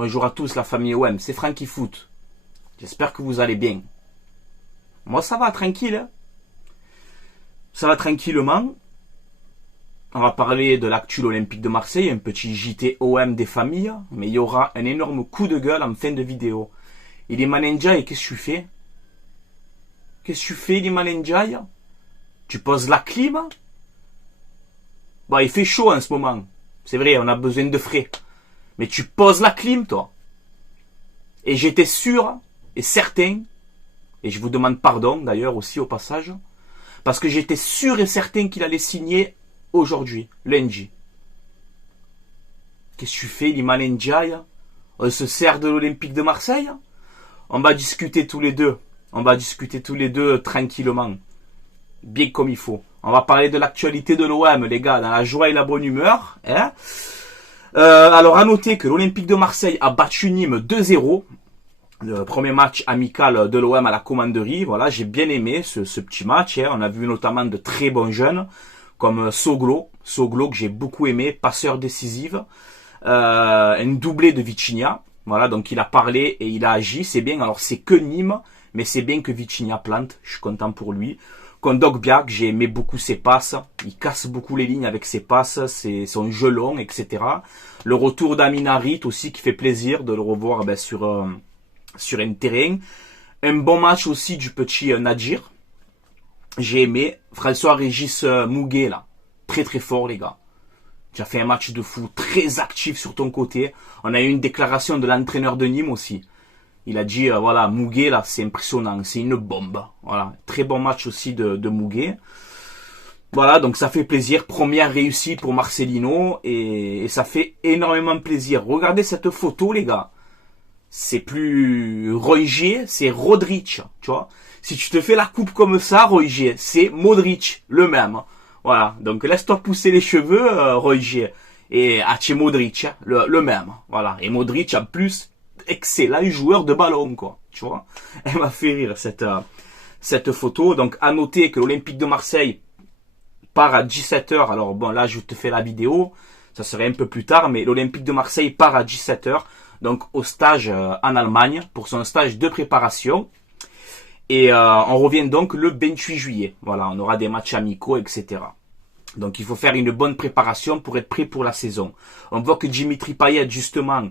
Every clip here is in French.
Bonjour à tous la famille OM, c'est Franky Foot. J'espère que vous allez bien. Moi ça va tranquille. Hein, ça va tranquillement. On va parler de l'actu de l'Olympique de Marseille, un petit JT OM des familles. Mais il y aura un énorme coup de gueule en fin de vidéo. Iliman Ndiaye, qu'est-ce que tu fais? Qu'est-ce que tu fais Iliman Ndiaye? Tu poses la clim? Bah il fait chaud en ce moment. C'est vrai, on a besoin de frais. Mais tu poses la clim, toi. Et j'étais sûr et certain, et je vous demande pardon d'ailleurs aussi au passage, parce que j'étais sûr et certain qu'il allait signer aujourd'hui, lundi. Qu'est-ce que tu fais, Iliman Ndiaye? On se sert de l'Olympique de Marseille? On va discuter tous les deux. On va discuter tous les deux tranquillement. Bien comme il faut. On va parler de l'actualité de l'OM, les gars, dans la joie et la bonne humeur. Hein? Alors à noter que l'Olympique de Marseille a battu Nîmes 2-0. Le premier match amical de l'OM à la commanderie. Voilà, j'ai bien aimé ce petit match. Hein. On a vu notamment de très bons jeunes comme Soglo que j'ai beaucoup aimé, passeur décisif. Un doublé de Vitinha. Voilà, donc il a parlé et il a agi. C'est bien. Alors c'est que Nîmes, mais c'est bien que Vitinha plante. Je suis content pour lui. Kondogbia, j'ai aimé beaucoup ses passes. Il casse beaucoup les lignes avec ses passes, son jeu long, etc. Le retour d'Amin Harit aussi qui fait plaisir de le revoir sur un terrain. Un bon match aussi du petit Nadir. J'ai aimé. François-Régis Mouguet, là. Très très fort, les gars. Tu as fait un match de fou, très actif sur ton côté. On a eu une déclaration de l'entraîneur de Nîmes aussi. Il a dit, voilà, Mouguet, là, c'est impressionnant, c'est une bombe. Voilà, très bon match aussi de Mouguet. Voilà, donc ça fait plaisir. Première réussite pour Marcelino et ça fait énormément plaisir. Regardez cette photo, les gars. C'est plus Roger, c'est Rodric, tu vois. Si tu te fais la coupe comme ça, Roger, c'est Modric, le même. Voilà, donc laisse-toi pousser les cheveux, Roger. Et Hache Modric, le même. Voilà, et Modric, en plus, excellent joueur de ballon, quoi. Tu vois, elle m'a fait rire cette photo. Donc à noter que l'Olympique de Marseille part à 17h. Alors bon, là je te fais la vidéo, ça serait un peu plus tard, mais l'Olympique de Marseille part à 17h, donc au stage en Allemagne pour son stage de préparation. Et on revient donc le 28 juillet. Voilà, on aura des matchs amicaux, etc. Donc il faut faire une bonne préparation pour être prêt pour la saison. On voit que Dimitri Payet justement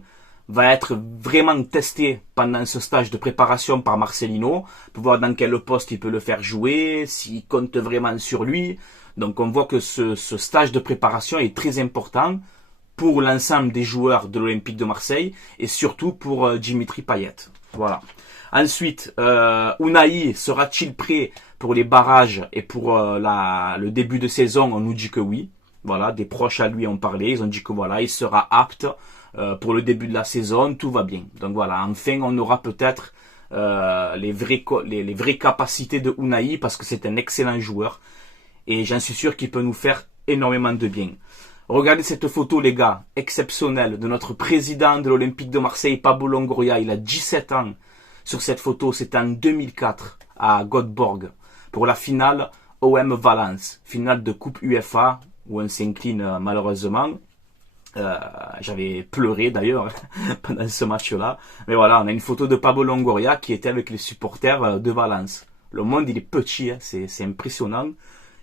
va être vraiment testé pendant ce stage de préparation par Marcelino, pour voir dans quel poste il peut le faire jouer, s'il compte vraiment sur lui. Donc on voit que ce stage de préparation est très important pour l'ensemble des joueurs de l'Olympique de Marseille et surtout pour Dimitri Payet. Voilà. Ensuite, Unai sera-t-il prêt pour les barrages et pour le début de saison? On nous dit que oui. Voilà, des proches à lui ont parlé, ils ont dit que voilà, il sera apte pour le début de la saison, tout va bien. Donc voilà, enfin on aura peut-être les vraies capacités de Unai parce que c'est un excellent joueur et j'en suis sûr qu'il peut nous faire énormément de bien. Regardez cette photo les gars, exceptionnelle, de notre président de l'Olympique de Marseille, Pablo Longoria, il a 17 ans. Sur cette photo, c'était en 2004 à Göteborg pour la finale OM Valence, finale de Coupe UEFA où on s'incline malheureusement. J'avais pleuré d'ailleurs pendant ce match-là. Mais voilà, on a une photo de Pablo Longoria qui était avec les supporters de Valence. Le monde, il est petit, hein, c'est impressionnant.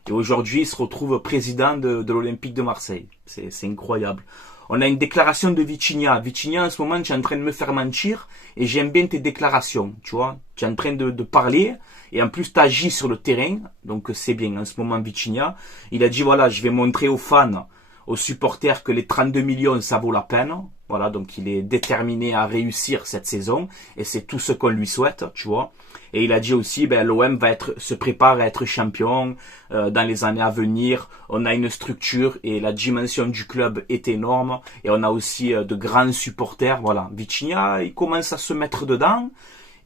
Et aujourd'hui, il se retrouve président de l'Olympique de Marseille. C'est incroyable. On a une déclaration de Vitinha. Vitinha, en ce moment, tu es en train de me faire mentir et j'aime bien tes déclarations, tu vois. Tu es en train de parler et en plus, tu agis sur le terrain. Donc, c'est bien. En ce moment, Vitinha, il a dit, voilà, je vais montrer aux fans, aux supporters que les 32 millions, ça vaut la peine. Voilà, donc il est déterminé à réussir cette saison et c'est tout ce qu'on lui souhaite, tu vois. Et il a dit aussi, l'OM se prépare à être champion dans les années à venir. On a une structure et la dimension du club est énorme et on a aussi de grands supporters. Voilà, Vitinha, il commence à se mettre dedans.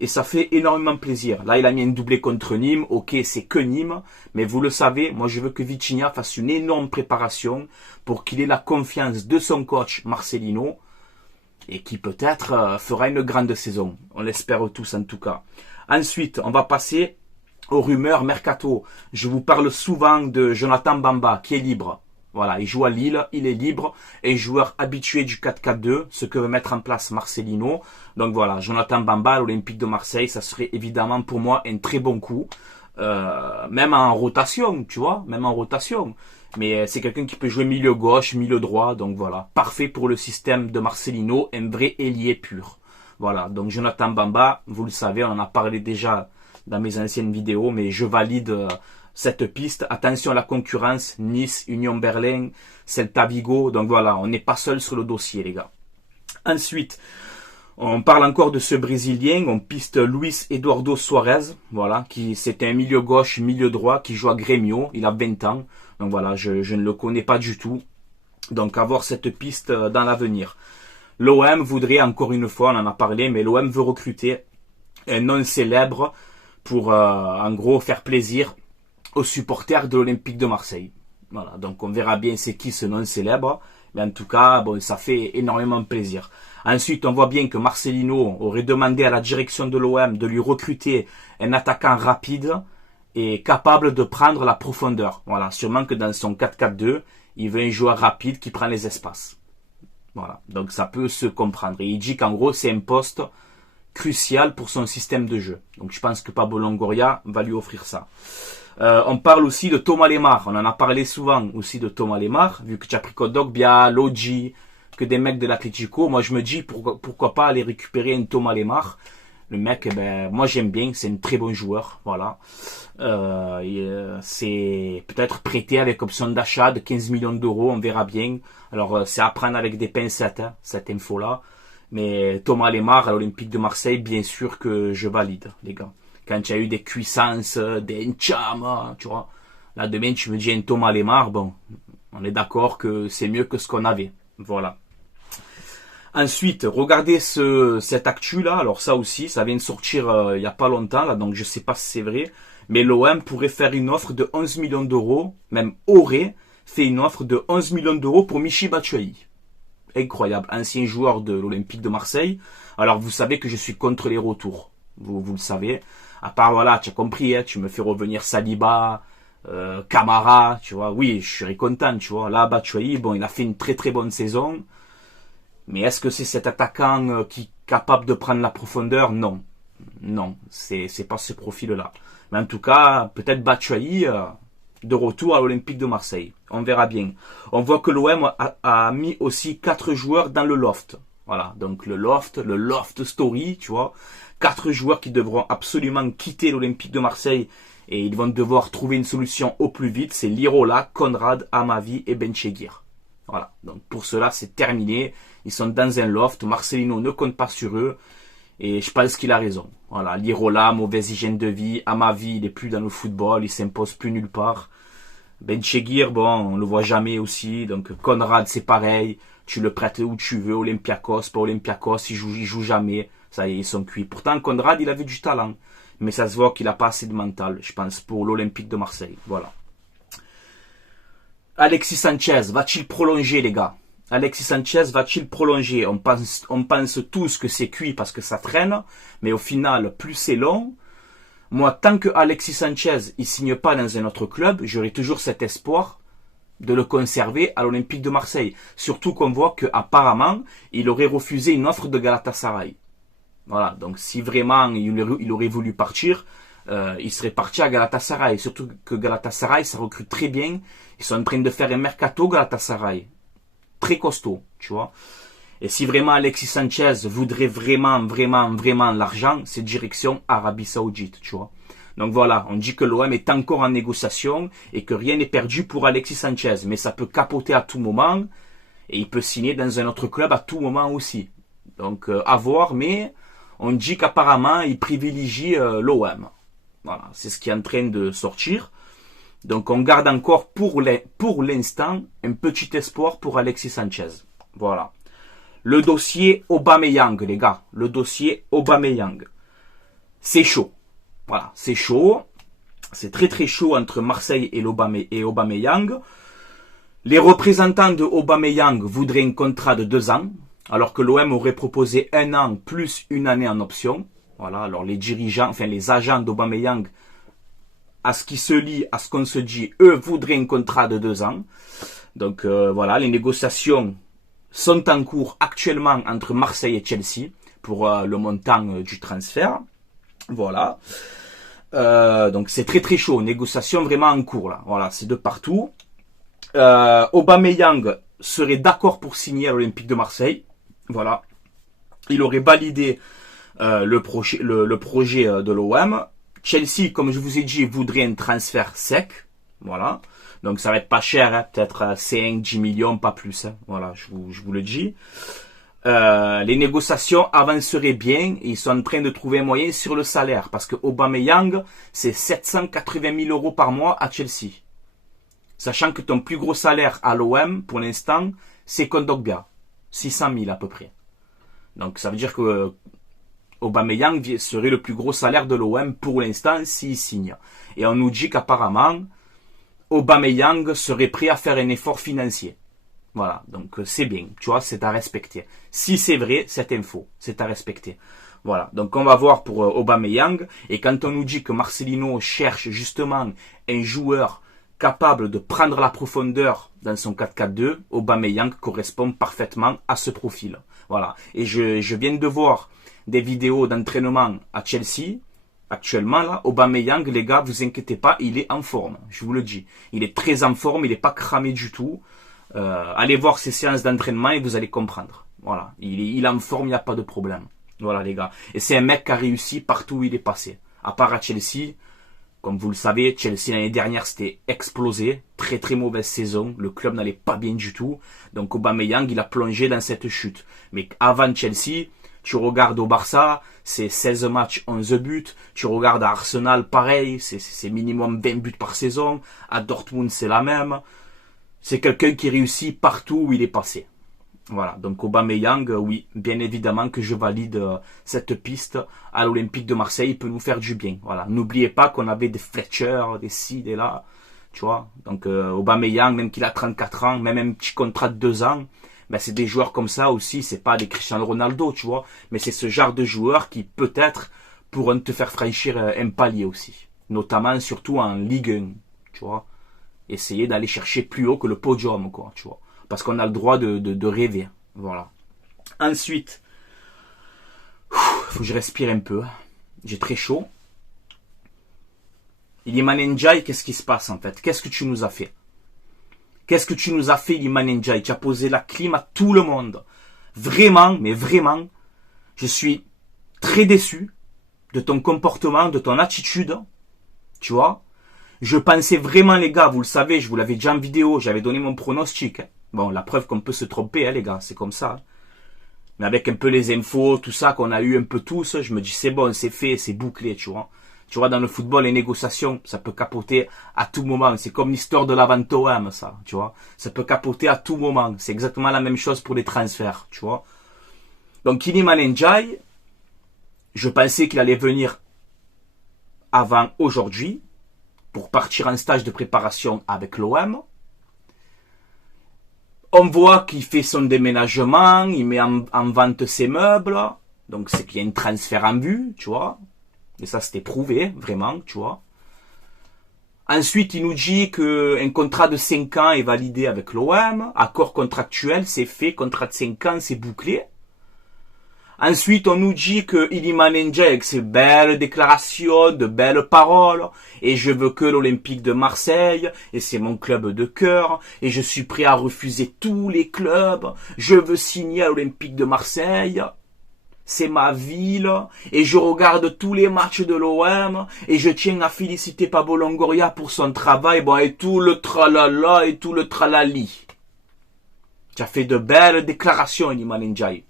Et ça fait énormément plaisir. Là, il a mis un doublé contre Nîmes. Ok, c'est que Nîmes. Mais vous le savez, moi, je veux que Vitinha fasse une énorme préparation pour qu'il ait la confiance de son coach Marcelino et qui peut-être fera une grande saison. On l'espère tous en tout cas. Ensuite, on va passer aux rumeurs mercato. Je vous parle souvent de Jonathan Bamba qui est libre. Voilà, il joue à Lille, il est libre, et joueur habitué du 4-4-2, ce que veut mettre en place Marcelino. Donc voilà, Jonathan Bamba à l'Olympique de Marseille, ça serait évidemment pour moi un très bon coup. Même en rotation, tu vois, même en rotation. Mais c'est quelqu'un qui peut jouer milieu gauche, milieu droit, donc voilà. Parfait pour le système de Marcelino, un vrai ailier pur. Voilà, donc Jonathan Bamba, vous le savez, on en a parlé déjà dans mes anciennes vidéos, mais je valide cette piste. Attention à la concurrence, Nice, Union Berlin, Celta Vigo, donc voilà, on n'est pas seul sur le dossier, les gars. Ensuite, on parle encore de ce Brésilien, on piste Luis Eduardo Suarez, voilà, qui c'est un milieu gauche, milieu droit, qui joue à Grêmio, il a 20 ans, donc voilà, je ne le connais pas du tout, donc avoir cette piste dans l'avenir. L'OM voudrait, encore une fois, on en a parlé, mais l'OM veut recruter un non célèbre pour, en gros, faire plaisir aux supporters de l'Olympique de Marseille. Voilà, donc on verra bien c'est qui ce non célèbre, mais en tout cas, bon, ça fait énormément plaisir. Ensuite, on voit bien que Marcelino aurait demandé à la direction de l'OM de lui recruter un attaquant rapide et capable de prendre la profondeur. Voilà, sûrement que dans son 4-4-2, il veut un joueur rapide qui prend les espaces. Voilà, donc ça peut se comprendre. Et il dit qu'en gros, c'est un poste crucial pour son système de jeu. Donc je pense que Pablo Longoria va lui offrir ça. On parle aussi de Thomas Lemar. On en a parlé souvent aussi de Thomas Lemar, vu que tu as pris Kodok, Lodji, que des mecs de l'Atlético. Moi, je me dis pourquoi pas aller récupérer un Thomas Lemar. Le mec, eh ben, moi j'aime bien, c'est un très bon joueur, voilà. C'est peut-être prêté avec option d'achat de 15 millions d'euros, on verra bien. Alors c'est à prendre avec des pincettes, hein, cette info-là. Mais Thomas Lemar à l'Olympique de Marseille, bien sûr que je valide, les gars. Quand il y a eu des cuissances, des Ncham, tu vois. Là, demain, tu me dis un Thomas Lemar, bon, on est d'accord que c'est mieux que ce qu'on avait. Voilà. Ensuite, regardez cette actu-là. Alors ça aussi, ça vient de sortir il n'y a pas longtemps, là, donc je ne sais pas si c'est vrai. Mais l'OM pourrait faire une offre de 11 millions d'euros, même aurait fait une offre de 11 millions d'euros pour Michy Batshuayi. Incroyable, ancien joueur de l'Olympique de Marseille. Alors vous savez que je suis contre les retours, vous le savez. À part, voilà, tu as compris, hein, tu me fais revenir Saliba, Camara, tu vois. Oui, je serais content, tu vois. Là, Batshuayi, bon, il a fait une très très bonne saison. Mais est-ce que c'est cet attaquant qui est capable de prendre la profondeur? Non. Non, c'est pas ce profil-là. Mais en tout cas, peut-être Batshuayi de retour à l'Olympique de Marseille. On verra bien. On voit que l'OM a mis aussi 4 joueurs dans le loft. Voilà, donc le loft story, tu vois. 4 joueurs qui devront absolument quitter l'Olympique de Marseille et ils vont devoir trouver une solution au plus vite. C'est Lirola, Conrad, Amavi et Bencheghir. Voilà, donc pour cela c'est terminé. Ils sont dans un loft, Marcelino ne compte pas sur eux. Et je pense qu'il a raison. Voilà, Lirola, mauvaise hygiène de vie. Amavi, il n'est plus dans le football, il s'impose plus nulle part. Bencheghir, bon, on le voit jamais aussi. Donc Conrad, c'est pareil. Tu le prêtes où tu veux, Olympiakos, pas Olympiakos, il joue jamais. Ça y est, ils sont cuits. Pourtant, Conrad, il avait du talent. Mais ça se voit qu'il n'a pas assez de mental, je pense, pour l'Olympique de Marseille. Voilà. Alexis Sanchez, va-t-il prolonger, les gars? Alexis Sanchez va-t-il prolonger? On pense tous que c'est cuit parce que ça traîne, mais au final, plus c'est long. Moi, tant que Alexis Sanchez il signe pas dans un autre club, j'aurai toujours cet espoir de le conserver à l'Olympique de Marseille. Surtout qu'on voit qu'apparemment, il aurait refusé une offre de Galatasaray. Voilà, donc si vraiment il aurait voulu partir, il serait parti à Galatasaray. Surtout que Galatasaray, ça recrute très bien. Ils sont en train de faire un mercato Galatasaray. Très costaud, tu vois. Et si vraiment Alexis Sanchez voudrait vraiment l'argent, c'est direction Arabie Saoudite, tu vois. Donc voilà, on dit que l'OM est encore en négociation et que rien n'est perdu pour Alexis Sanchez. Mais ça peut capoter à tout moment et il peut signer dans un autre club à tout moment aussi. Donc à voir, mais on dit qu'apparemment il privilégie l'OM. Voilà, c'est ce qui est en train de sortir. Donc on garde encore pour l'instant un petit espoir pour Alexis Sanchez. Voilà. Le dossier Aubameyang, les gars. Le dossier Aubameyang. C'est chaud. Voilà, c'est chaud. C'est très très chaud entre Marseille et Aubameyang. Les représentants de Aubameyang voudraient un contrat de 2 ans, alors que l'OM aurait proposé 1 an plus 1 année en option. Voilà, alors les dirigeants, enfin les agents d'Aubameyang, à ce qui se lit, à ce qu'on se dit, eux voudraient un contrat de 2 ans. Donc voilà, les négociations sont en cours actuellement entre Marseille et Chelsea pour le montant du transfert. Voilà. Donc c'est très très chaud, négociation vraiment en cours là. Voilà, c'est de partout. Aubameyang serait d'accord pour signer à l'Olympique de Marseille. Voilà. Il aurait validé le projet de l'OM. Chelsea, comme je vous ai dit, voudrait un transfert sec. Voilà. Donc ça va être pas cher, hein, peut-être 5-10 millions, pas plus. Hein. Voilà, je vous le dis. Les négociations avanceraient bien et ils sont en train de trouver un moyen sur le salaire. Parce que Aubameyang, c'est 780 000 euros par mois à Chelsea. Sachant que ton plus gros salaire à l'OM, pour l'instant, c'est Kondogbia. 600 000 à peu près. Donc ça veut dire que Aubameyang serait le plus gros salaire de l'OM pour l'instant s'il signe. Et on nous dit qu'apparemment, Aubameyang serait prêt à faire un effort financier. Voilà, donc c'est bien, tu vois, c'est à respecter. Si c'est vrai, cette info, c'est à respecter. Voilà, donc on va voir pour Aubameyang. Et quand on nous dit que Marcelino cherche justement un joueur capable de prendre la profondeur dans son 4-4-2, Aubameyang correspond parfaitement à ce profil. Voilà, et je viens de voir des vidéos d'entraînement à Chelsea. Actuellement, là, Aubameyang, les gars, vous inquiétez pas, il est en forme, je vous le dis. Il est très en forme, il n'est pas cramé du tout. Allez voir ses séances d'entraînement et vous allez comprendre. Voilà, il est en forme, il n'y a pas de problème. Voilà, les gars. Et c'est un mec qui a réussi partout où il est passé. À part à Chelsea, comme vous le savez, Chelsea l'année dernière, c'était explosé. Très très mauvaise saison. Le club n'allait pas bien du tout. Donc Aubameyang, il a plongé dans cette chute. Mais avant Chelsea, tu regardes au Barça, c'est 16 matchs, 11 buts. Tu regardes à Arsenal, pareil, c'est minimum 20 buts par saison. À Dortmund, c'est la même. C'est quelqu'un qui réussit partout où il est passé. Voilà, donc Aubameyang, oui, bien évidemment que je valide cette piste à l'Olympique de Marseille, il peut nous faire du bien. Voilà, n'oubliez pas qu'on avait des Fletcher, des ci, des là, tu vois. Donc Aubameyang, même qu'il a 34 ans, même un petit contrat de 2 ans, ben, c'est des joueurs comme ça aussi, c'est pas des Cristiano Ronaldo, tu vois. Mais c'est ce genre de joueurs qui peut-être pourront te faire franchir un palier aussi. Notamment, surtout en Ligue 1, tu vois. Essayer d'aller chercher plus haut que le podium, quoi, tu vois. Parce qu'on a le droit de rêver. Voilà. Ensuite, faut que je respire un peu. J'ai très chaud. Iliman Ndiaye, qu'est-ce qui se passe en fait? Qu'est-ce que tu nous as fait? Qu'est-ce que tu nous as fait, Iliman Ndiaye? Tu as posé la clim à tout le monde. Vraiment, mais vraiment, je suis très déçu de ton comportement, de ton attitude. Tu vois? Je pensais vraiment, les gars, vous le savez, je vous l'avais déjà en vidéo, j'avais donné mon pronostic. Bon, la preuve qu'on peut se tromper, hein, les gars, c'est comme ça. Mais avec un peu les infos, tout ça qu'on a eu un peu tous, je me dis c'est bon, c'est fait, c'est bouclé, tu vois. Tu vois, dans le football, les négociations, ça peut capoter à tout moment. C'est comme l'histoire de l'Avantoam, ça, tu vois. Ça peut capoter à tout moment. C'est exactement la même chose pour les transferts, tu vois. Donc, Iliman Ndiaye, je pensais qu'il allait venir avant aujourd'hui pour partir en stage de préparation avec l'OM. On voit qu'il fait son déménagement, il met en vente ses meubles, donc c'est qu'il y a un transfert en vue, tu vois. Et ça, c'était prouvé, vraiment, tu vois. Ensuite, il nous dit qu'un contrat de 5 ans est validé avec l'OM, accord contractuel, c'est fait, contrat de 5 ans, c'est bouclé. Ensuite, on nous dit que Iliman Ndiaye, avec ses belles déclarations, de belles paroles, et je veux que l'Olympique de Marseille, et c'est mon club de cœur, et je suis prêt à refuser tous les clubs, je veux signer à l'Olympique de Marseille, c'est ma ville, et je regarde tous les matchs de l'OM, et je tiens à féliciter Pablo Longoria pour son travail, bon, et tout le tralala, et tout le tralali. Tu as fait de belles déclarations, Iliman Ndiaye.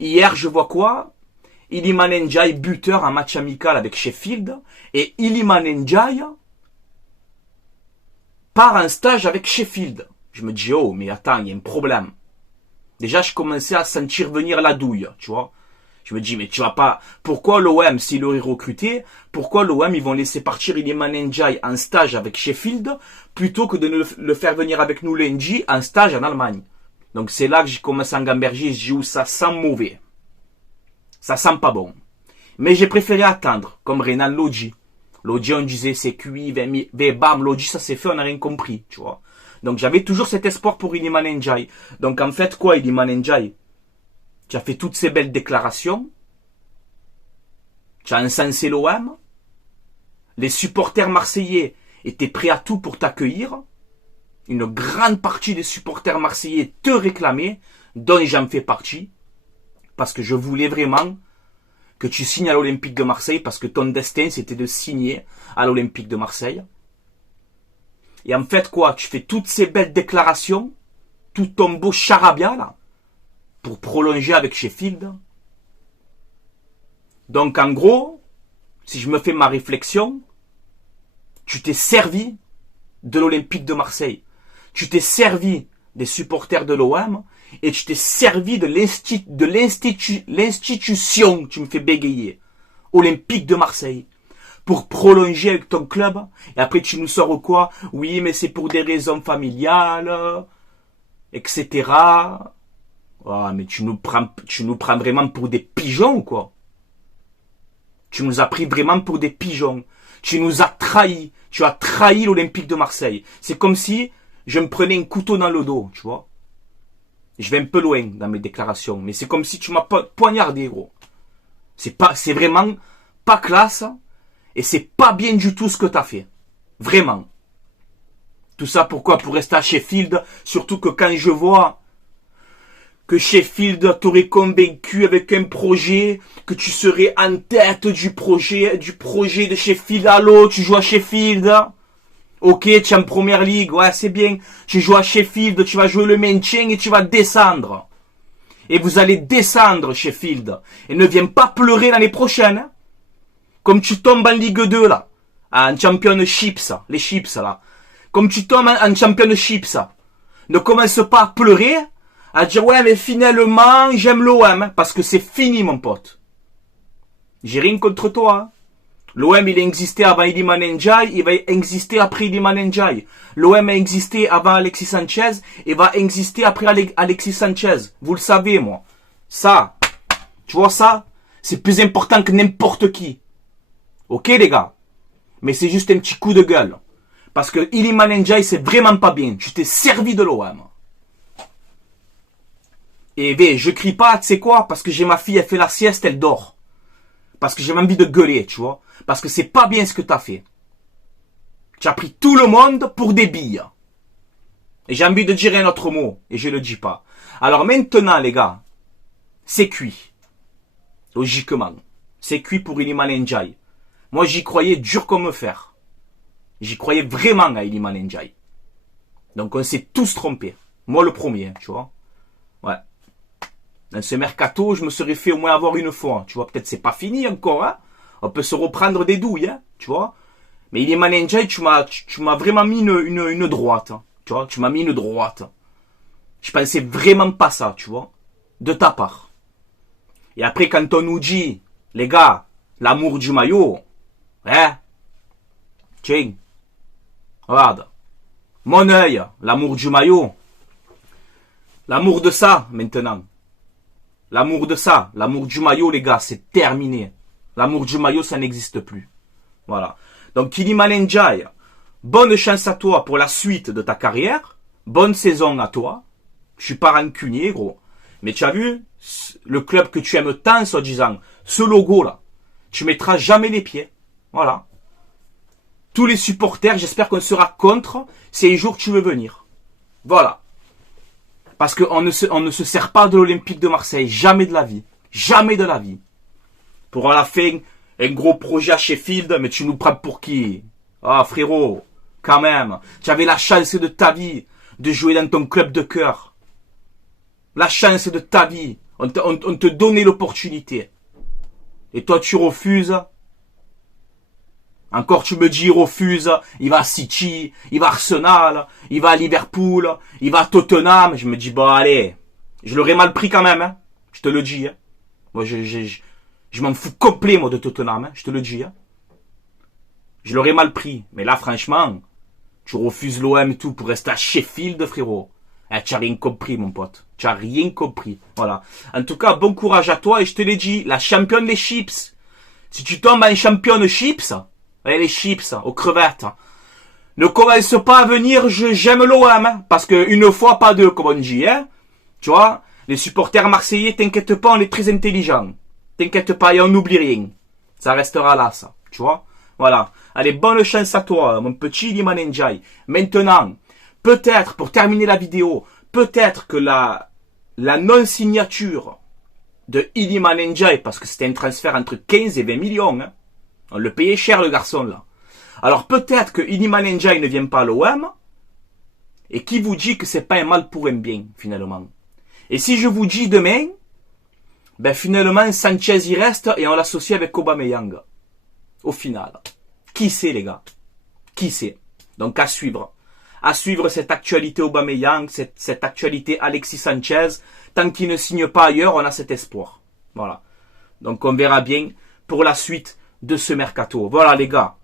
Hier, je vois quoi? Iliman Ndiaye buteur en match amical avec Sheffield. Et Iliman Ndiaye part en stage avec Sheffield. Je me dis, oh, mais attends, il y a un problème. Déjà, je commençais à sentir venir la douille, tu vois. Je me dis, mais tu vas pas... Pourquoi l'OM, s'il aurait recruté, pourquoi l'OM, ils vont laisser partir Iliman Ndiaye en stage avec Sheffield plutôt que de le faire venir avec nous lundi en stage en Allemagne? Donc c'est là que j'ai commencé à gamberger, je dis où ça sent mauvais. Ça sent pas bon. Mais j'ai préféré attendre, comme Renan Lodji. Lodji, on disait c'est cuit, bam, Lodji, ça s'est fait, on n'a rien compris, tu vois. Donc j'avais toujours cet espoir pour Iliman Ndiaye. Donc en fait quoi, Iliman Ndiaye? Tu as fait toutes ces belles déclarations. Tu as encensé l'OM. Les supporters marseillais étaient prêts à tout pour t'accueillir. Une grande partie des supporters marseillais te réclamaient, dont j'en fais partie. Parce que je voulais vraiment que tu signes à l'Olympique de Marseille, parce que ton destin c'était de signer à l'Olympique de Marseille. Et en fait quoi, tu fais toutes ces belles déclarations, tout ton beau charabia là, pour prolonger avec Sheffield. Donc en gros, si je me fais ma réflexion, tu t'es servi de l'Olympique de Marseille. Tu t'es servi des supporters de l'OM et tu t'es servi de l'institution, tu me fais bégayer, Olympique de Marseille, pour prolonger avec ton club. Et après tu nous sors quoi? Oui, mais c'est pour des raisons familiales, etc. Ah, mais tu nous prends vraiment pour des pigeons, quoi. Tu nous as pris vraiment pour des pigeons. Tu nous as trahis. Tu as trahi l'Olympique de Marseille. C'est comme si je me prenais un couteau dans le dos, tu vois. Je vais un peu loin dans mes déclarations, mais c'est comme si tu m'as poignardé, gros. C'est vraiment pas classe, et c'est pas bien du tout ce que t'as fait. Vraiment. Tout ça pourquoi? Pour rester à Sheffield, surtout que quand je vois que Sheffield t'aurait convaincu avec un projet, que tu serais en tête du projet de Sheffield. Allô, tu joues à Sheffield? Ok, tu es en première ligue, ouais, c'est bien. Tu joues à Sheffield, tu vas jouer le maintien et tu vas descendre. Et vous allez descendre, Sheffield. Et ne viens pas pleurer l'année prochaine. Hein. Comme tu tombes en Ligue 2, là. En Championship, ça. Les chips, là. Comme tu tombes en Championship, ça. Ne commence pas à pleurer. À dire, ouais, mais finalement, j'aime l'OM. Parce que c'est fini, mon pote. J'ai rien contre toi, hein. L'OM, il a existé avant Iliman Ndiaye, il va exister après Iliman Ndiaye. L'OM a existé avant Alexis Sanchez, et va exister après Alexis Sanchez. Vous le savez, moi. Ça, tu vois ça? C'est plus important que n'importe qui. Ok, les gars? Mais c'est juste un petit coup de gueule. Parce que Iliman Ndiaye, c'est vraiment pas bien. Tu t'es servi de l'OM. Et je crie pas, tu sais quoi? Parce que j'ai ma fille, elle fait la sieste, elle dort. Parce que j'ai envie de gueuler, tu vois. Parce que c'est pas bien ce que t'as fait. Tu as pris tout le monde pour des billes. Et j'ai envie de dire un autre mot. Et je le dis pas. Alors maintenant, les gars. C'est cuit. Logiquement. C'est cuit pour Iliman Ndiaye. Moi, j'y croyais dur comme fer. J'y croyais vraiment à Iliman Ndiaye. Donc on s'est tous trompés. Moi le premier, tu vois. Ouais. Dans ce mercato, je me serais fait au moins avoir une fois. Tu vois, peut-être c'est pas fini encore, hein. On peut se reprendre des douilles, hein, tu vois. Mais Iliman Ndiaye, tu m'as vraiment mis une droite. Hein, tu vois, tu m'as mis une droite. Je pensais vraiment pas ça, tu vois. De ta part. Et après, quand on nous dit, les gars, l'amour du maillot, hein. Tiens. Regarde. Mon œil, l'amour du maillot. L'amour de ça, maintenant. L'amour de ça, l'amour du maillot, les gars, c'est terminé. L'amour du maillot, ça n'existe plus. Voilà. Donc, Iliman Ndiaye, bonne chance à toi pour la suite de ta carrière. Bonne saison à toi. Je suis pas rancunier, gros. Mais tu as vu, le club que tu aimes tant, soi-disant, ce logo-là, tu mettras jamais les pieds. Voilà. Tous les supporters, j'espère qu'on sera contre si un jour tu veux venir. Voilà. Parce qu'on ne se sert pas de l'Olympique de Marseille. Jamais de la vie. Jamais de la vie. Pour à la fin, un gros projet à Sheffield, mais tu nous prends pour qui? Ah, frérot, quand même. Tu avais la chance de ta vie de jouer dans ton club de cœur. La chance de ta vie. On te donnait l'opportunité. Et toi, tu refuses. Encore, tu me dis, il refuse. Il va à City, il va à Arsenal, il va à Liverpool, il va à Tottenham. Je me dis, bon, allez. Je l'aurais mal pris quand même, hein. Je te le dis, hein. Moi, je m'en fous complet, moi, de Tottenham, hein. Je te le dis, hein. Je l'aurais mal pris. Mais là, franchement, tu refuses l'OM et tout pour rester à Sheffield, frérot. Eh, tu n'as rien compris, mon pote. Tu n'as rien compris. Voilà. En tout cas, bon courage à toi. Et je te l'ai dit, la championne des chips. Si tu tombes en championne chips, les chips aux crevettes, Ne commence pas à venir, j'aime l'OM, hein, parce que une fois, pas deux, comme on dit, hein. Tu vois, les supporters marseillais, t'inquiète pas, on est très intelligents. T'inquiète pas, et on n'oublie rien. Ça restera là, ça. Tu vois? Voilà. Allez, bonne chance à toi, mon petit Iliman Ndiaye. Maintenant, peut-être, pour terminer la vidéo, peut-être que la non-signature de Iliman Ndiaye, parce que c'était un transfert entre 15 et 20 millions, hein. On le payait cher, le garçon, là. Alors, peut-être que Iliman Ndiaye ne vient pas à l'OM, et qui vous dit que c'est pas un mal pour un bien, finalement. Et si je vous dis demain, ben finalement, Sanchez y reste et on l'associe avec Aubameyang. Au final. Qui sait, les gars? Qui sait? Donc, à suivre. À suivre cette actualité Aubameyang, cette actualité Alexis Sanchez. Tant qu'il ne signe pas ailleurs, on a cet espoir. Voilà. Donc, on verra bien pour la suite de ce mercato. Voilà, les gars.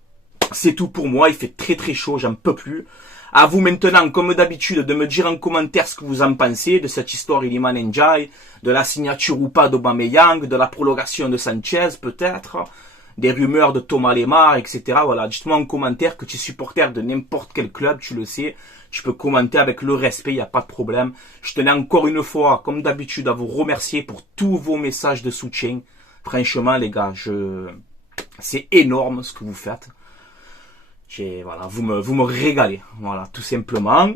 C'est tout pour moi. Il fait très très chaud. J'en peux plus. À vous maintenant, comme d'habitude, de me dire en commentaire ce que vous en pensez de cette histoire Iliman Ndiaye, de la signature ou pas d'Aubameyang, de la prolongation de Sanchez peut-être, des rumeurs de Thomas Lemar, etc. Voilà, dites-moi en commentaire que tu es supporter de n'importe quel club, tu le sais. Tu peux commenter avec le respect, il n'y a pas de problème. Je tenais encore une fois, comme d'habitude, à vous remercier pour tous vos messages de soutien. Franchement, les gars, c'est énorme ce que vous faites. Voilà, vous me régalez, voilà, tout simplement.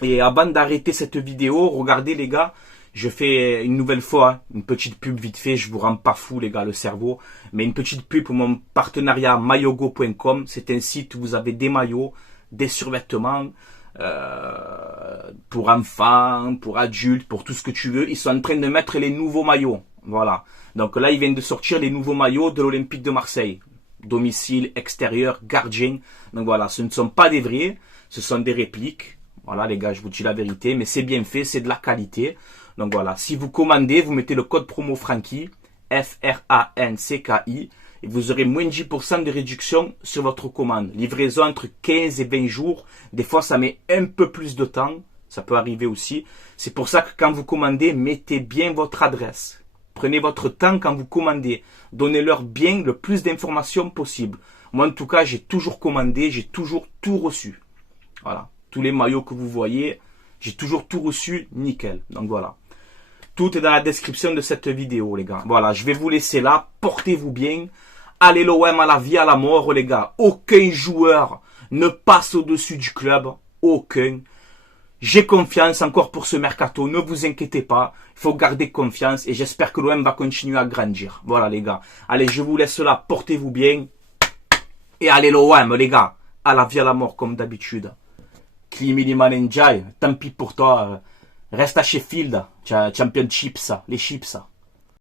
Et avant d'arrêter cette vidéo, regardez les gars, je fais une nouvelle fois, hein, une petite pub vite fait, je vous rends pas fou les gars, le cerveau, mais une petite pub pour mon partenariat maillogo.com, c'est un site où vous avez des maillots, des survêtements, pour enfants, pour adultes, pour tout ce que tu veux. Ils sont en train de mettre les nouveaux maillots, voilà. Donc là, ils viennent de sortir les nouveaux maillots de l'Olympique de Marseille. Domicile, extérieur, gardien. Donc voilà, ce ne sont pas des vrais, ce sont des répliques. Voilà les gars, je vous dis la vérité, mais c'est bien fait, c'est de la qualité. Donc voilà, si vous commandez, vous mettez le code promo Francky, F-R-A-N-C-K-I, et vous aurez moins de 10% de réduction sur votre commande. Livraison entre 15 et 20 jours. Des fois, ça met un peu plus de temps. Ça peut arriver aussi. C'est pour ça que quand vous commandez, mettez bien votre adresse. Prenez votre temps quand vous commandez. Donnez-leur bien le plus d'informations possible. Moi, en tout cas, j'ai toujours commandé, j'ai toujours tout reçu. Voilà. Tous les maillots que vous voyez, j'ai toujours tout reçu, nickel. Donc voilà. Tout est dans la description de cette vidéo, les gars. Voilà, je vais vous laisser là. Portez-vous bien. Allez l'OM à la vie, à la mort, les gars. Aucun joueur ne passe au-dessus du club. Aucun. J'ai confiance encore pour ce mercato, ne vous inquiétez pas, il faut garder confiance et j'espère que l'OM va continuer à grandir. Voilà les gars, allez je vous laisse là, portez-vous bien et allez l'OM les gars, à la vie à la mort comme d'habitude. Iliman Ndiaye, tant pis pour toi, reste à Sheffield, Championships, les chips.